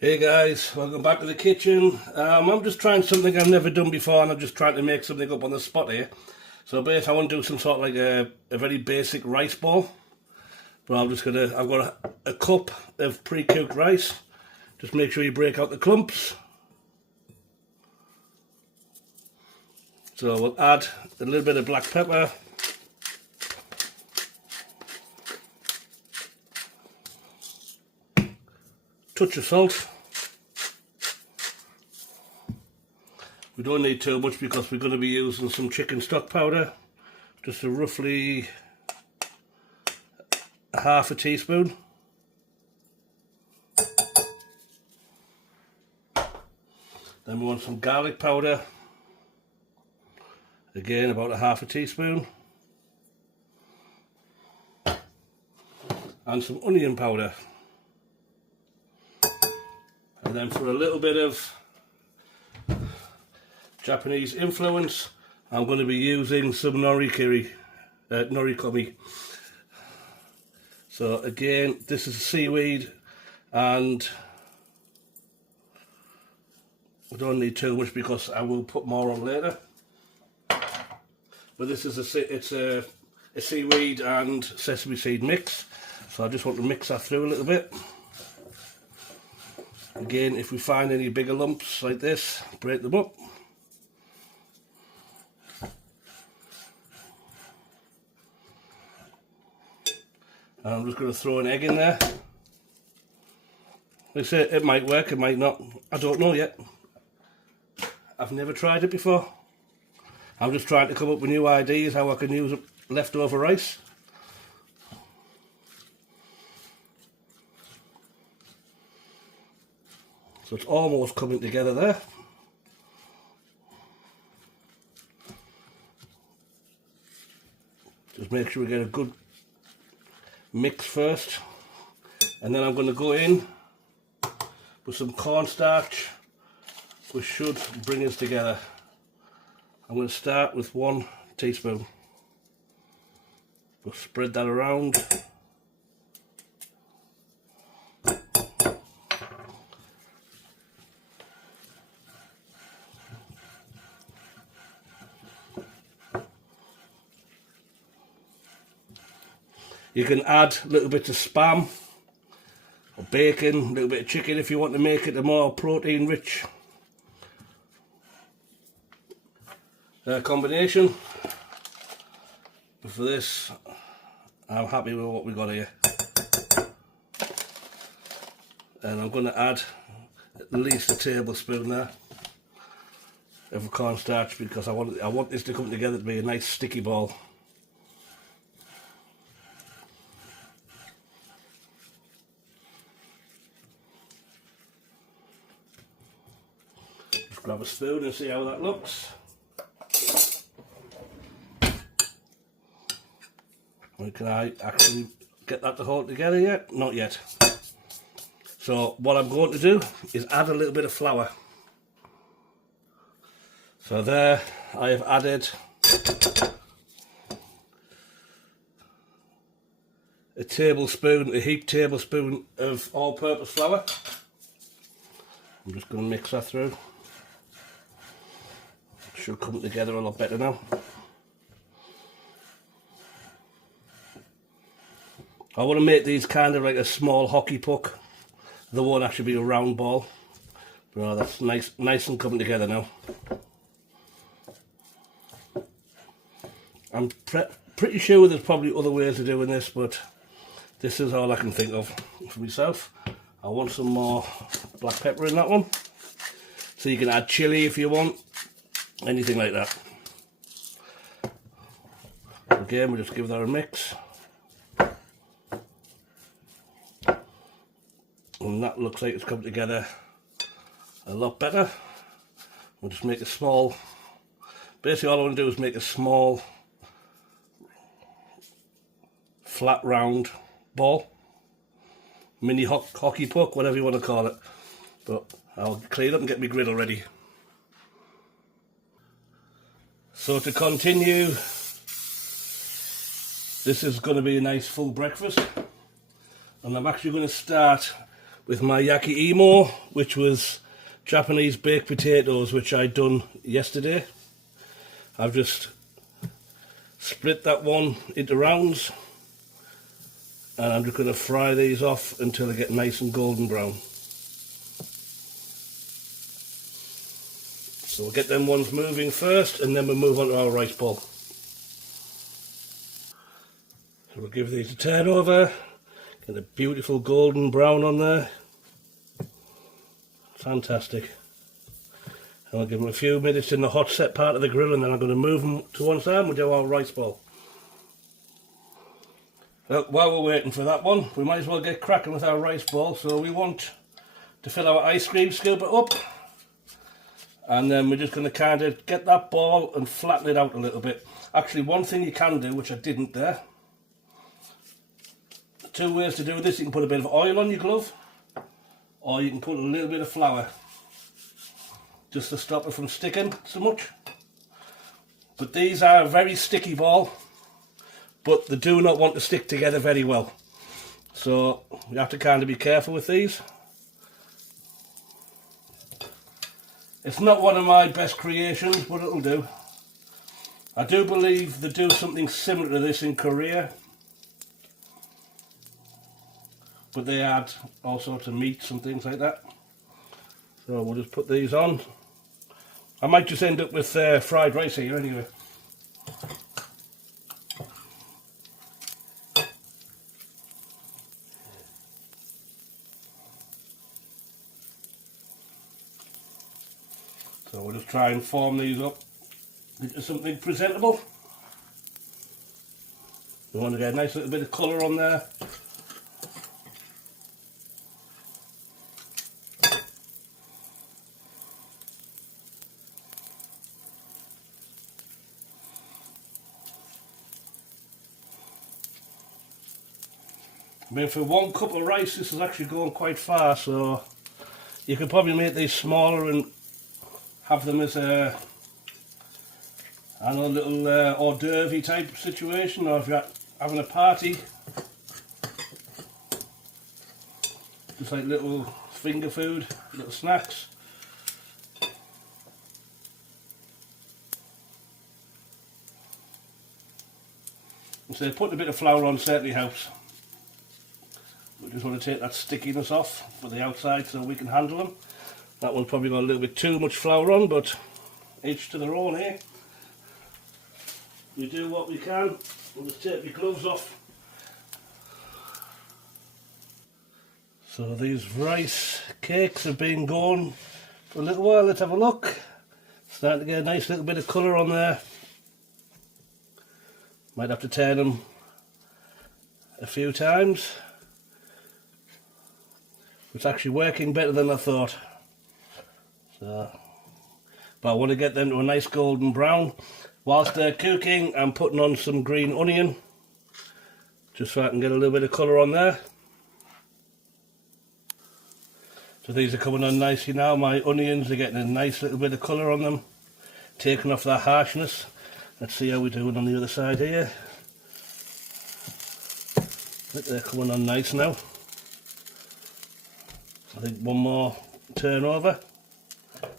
Hey guys, welcome back to the kitchen. I'm just trying something I've never done before, and I'm just trying to make something up on the spot here. So basically I want to do some sort of like a very basic rice ball. But I've got a cup of pre-cooked rice. Just make sure you break out the clumps. So we'll add a little bit of black pepper. Touch of salt. We don't need too much because we're going to be using some chicken stock powder. Just a roughly half a teaspoon. Then we want some garlic powder. Again, about a half a teaspoon. And some onion powder. And then for a little bit of Japanese influence, I'm going to be using some norikomi. So again, this is seaweed, and I don't need too much because I will put more on later. But this is a seaweed and sesame seed mix, so I just want to mix that through a little bit. Again, if we find any bigger lumps like this, break them up. And I'm just going to throw an egg in there. They say it might work, it might not. I don't know yet. I've never tried it before. I'm just trying to come up with new ideas how I can use leftover rice. So it's almost coming together there. Just make sure we get a good mix first, and then I'm going to go in with some cornstarch, which should bring us together. I'm going to start with 1 teaspoon. We'll spread that around. You can add little bits of spam or bacon, a little bit of chicken if you want to make it a more protein rich combination. But for this, I'm happy with what we got here. And I'm going to add at least a tablespoon there of cornstarch because I want this to come together to be a nice sticky ball. Just grab a spoon and see how that looks. Can I actually get that to hold together yet? Not yet. So what I'm going to do is add a little bit of flour. So there I have added a heaped tablespoon of all-purpose flour. I'm just going to mix that through. It should come together a lot better now. I want to make these kind of like a small hockey puck. They won't actually be a round ball. But that's nice and coming together now. I'm pretty sure there's probably other ways of doing this, but this is all I can think of for myself. I want some more black pepper in that one. So you can add chili if you want, anything like that. Again, we'll just give that a mix. And that looks like it's come together a lot better. We'll just make a small, basically all I want to do is make a small flat round ball. Mini hockey puck, whatever you want to call it. But I'll clean up and get my griddle ready. So to continue, this is going to be a nice full breakfast. And I'm actually going to start with my Yaki Imo, which was Japanese baked potatoes, which I'd done yesterday. I've just split that one into rounds, and I'm just going to fry these off until they get nice and golden brown. So we'll get them ones moving first, and then we'll move on to our rice ball. So we'll give these a turn over, get a beautiful golden brown on there. Fantastic. And I'll give them a few minutes in the hot set part of the grill, and then I'm going to move them to one side and we'll do our rice ball. Well, while we're waiting for that one, we might as well get cracking with our rice ball. So we want to fill our ice cream scooper up, and then we're just going to kind of get that ball and flatten it out a little bit. Actually, one thing you can do, which I didn't there, two ways to do this. You can put a bit of oil on your glove, or you can put a little bit of flour, just to stop it from sticking so much. But these are a very sticky ball, but they do not want to stick together very well. So you have to kind of be careful with these. It's not one of my best creations, but it'll do. I do believe they do something similar to this in Korea, but they add all sorts of meats and things like that. So we'll just put these on. I might just end up with fried rice here anyway. So we'll just try and form these up into something presentable. We want to get a nice little bit of colour on there. I mean, for 1 cup of rice, this is actually going quite far, so you could probably make these smaller and have them as a, I don't know, little hors d'oeuvre type situation, or if you're having a party, just like little finger food, little snacks. And so putting a bit of flour on certainly helps. We just want to take that stickiness off for the outside so we can handle them. That one's probably got a little bit too much flour on, but each to their own here. We do what we can. We'll just take my gloves off. So these rice cakes have been going for a little while. Let's have a look. Starting to get a nice little bit of colour on there. Might have to turn them a few times. It's actually working better than I thought. So, but I want to get them to a nice golden brown. Whilst they're cooking, I'm putting on some green onion, just so I can get a little bit of colour on there. So these are coming on nicely now. My onions are getting a nice little bit of colour on them, taking off that harshness. Let's see how we're doing on the other side here. Look, they're coming on nice now. I think one more turn over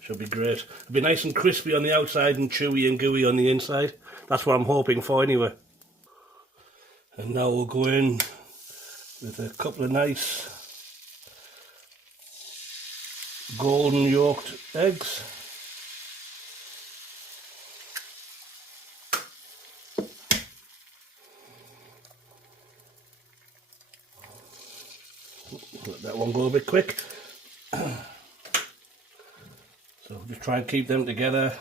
should be great. It'll be nice and crispy on the outside and chewy and gooey on the inside. That's what I'm hoping for anyway. And now we'll go in with a couple of nice golden yolked eggs. Let that one go a bit quick. So we'll just try and keep them together,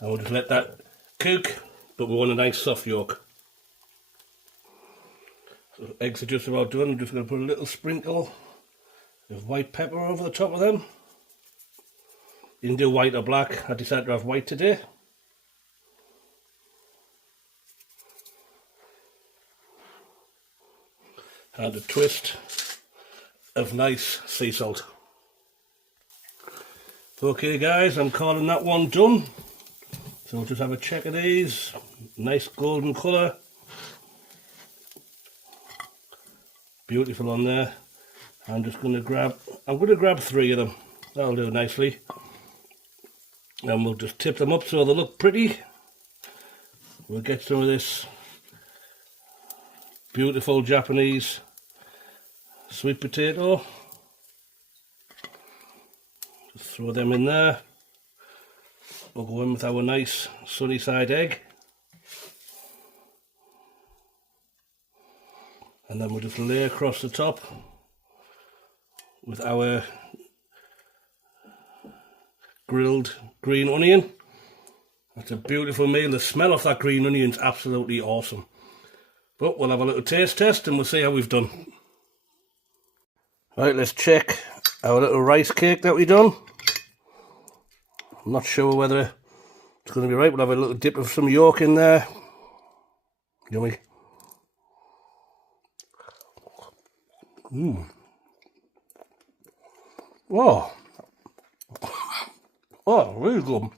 and we'll just let that cook, but we want a nice soft yolk. So eggs are just about done. I'm just going to put a little sprinkle of white pepper over the top of them. You can do white or black. I decided to have white today. And a twist of nice sea salt. Okay guys, I'm calling that one done. So we'll just have a check of these. Nice golden colour. Beautiful on there. I'm going to grab 3 of them. That'll do nicely. And we'll just tip them up so they look pretty. We'll get some of this beautiful Japanese sweet potato. Just throw them in there. We'll go in with our nice Sunnyside egg. And then we'll just lay across the top with our grilled green onion. That's a beautiful meal. The smell of that green onion is absolutely awesome. But we'll have a little taste test and we'll see how we've done. Right, let's check our little rice cake that we've done. I'm not sure whether it's going to be right. We'll have a little dip of some yolk in there. Yummy. Oh. Oh, really good.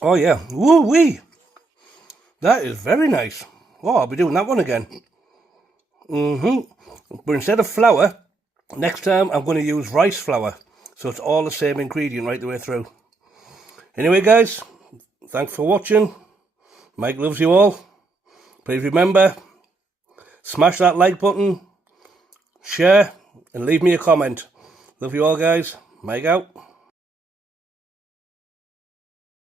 Oh yeah. Woo-wee. That is very nice. Oh, I'll be doing that one again. But instead of flour, next time I'm going to use rice flour. So it's all the same ingredient right the way through. Anyway, guys, thanks for watching. Mike loves you all. Please remember, smash that like button, share, and leave me a comment. Love you all, guys. Mike out.